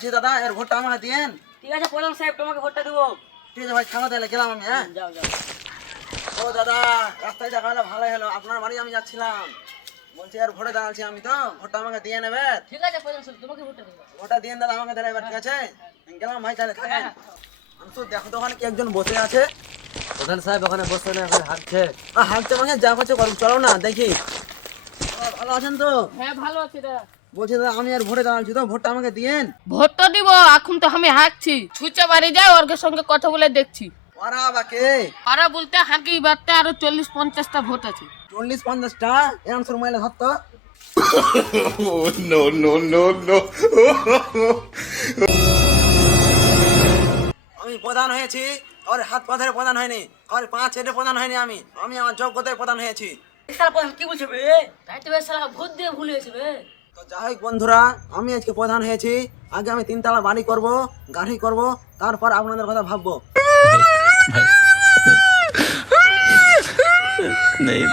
বলছি দাদা এর ভোটটা আমাকে দিয়েন। ঠিক আছে প্রধান সাহেব, তোমাকে ভোটটা দেবো। ঠিক আছে ভাই, থামা তাহলে গেলাম আমি। হ্যাঁ যাও যাও। ও দাদা, রাস্তায় দেখা হলে ভালোই হলো, আপনার বাড়ি আমি যাচ্ছিলাম। বলছি এর ভোটে দাঁড়াচ্ছি আমি, তো ভোটটা আমাকে দিয়ে নেবে। ঠিক আছে প্রধান সাহেব, তোমাকে ভোটটা দেবো। ভোটটা দিয়েন দাদা আমাকে দিলে এবার, ঠিক আছে? গেলাম ভাই, তাহলে থাকেন। আমি তো দেখো তো ওখানে কি একজন বসে আছে। প্রধান সাহেব ওখানে বসে না, এখন হাঁটছে। হাঁটতে মানে যা করছে করুক, চলো না দেখি। ভালো আছেন তো? হ্যাঁ ভালো আছি দাদা। বলছি দাদা আমি আর ভোটে দাঁড়াচ্ছি, তো ভোটটা আমাকে দিয়েন। ভোটটা দিব, এখন তো আমি হাঁকছি। ছুঁচে বাড়ি যাই, ওর সঙ্গে কথা বলে দেখছি। ওরা বাকে ওরা বলতে হাঁকি বাড়তে আরো 40-50টা ভোট আছে। 40-50টা এমন মাইলে ধরতো। No, no, no, no. আমি প্রধান হয়েছি, আর হাত পাথরে প্রধান হয়নি, আর 5 হেঁটে প্রধান হয়নি। আমি আমার যোগ্যতায় প্রধান হয়েছি। শালা প্রধান কি বলছে বে? তাই তো বে, শালা ভোট দিয়ে ভুলে গেছে বে। তো যাই হোক বন্ধুরা, আমি আজকে প্রধান হয়েছি। আগে আমি 3 তলা বাড়ি করব, গাড়ি করব, তারপর আপনাদের কথা ভাববো। नहीं